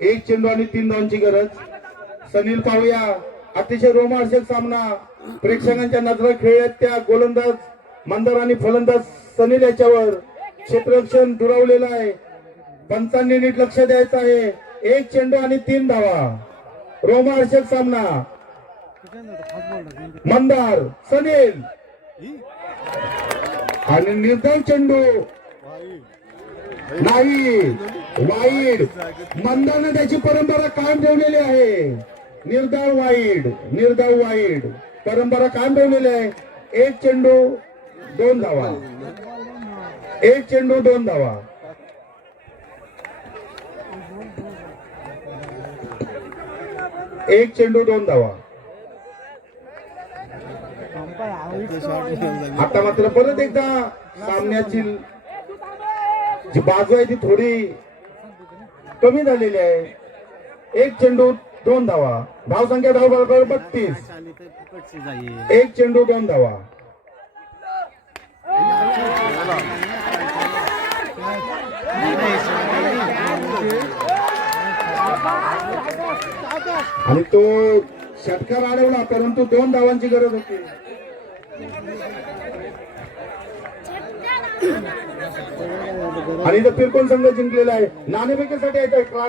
एक चेंडू आणि तीन धावांची गरज. सनील पाहूया. अतिशय रोमांचक सामना. प्रेक्षकांच्या नजरा खेळल्यात त्या गोलंदाज मंदार आणि फलंदाज सनील याच्यावर. क्षेत्ररक्षण दुरावलेलं आहे. पंचांनी नीट लक्ष द्यायचं आहे. एक चेंडू आणि तीन धावा. रोमांचक सामना. मंदार सनील. आणि निर्धाव चेंडू. नाही. वाईड. मंदानं त्याची परंपरा कायम ठेवलेली आहे. निर्धाव वाईड निर्धाव वाईड. परंपरा कायम ठेवलेली आहे. एक चेंडू दोन धावा. एक चेंडू दोन धावा. एक चेंडू दोन धावा. आता मात्र परत एकदा सामन्याची जी बाजू आहे ती थोडी कमी झालेली आहे. एक चेंडू दोन धावा. धावसंख्या धाव बरोबर बत्तीस. एक चेंडू दोन धावा. आणि तो षटकार अडवला परंतु दोन धावांची गरज होती. आणि इथं फिरकोन संघ जिंकलेला आहे. नाणेफेकीसाठी क्लास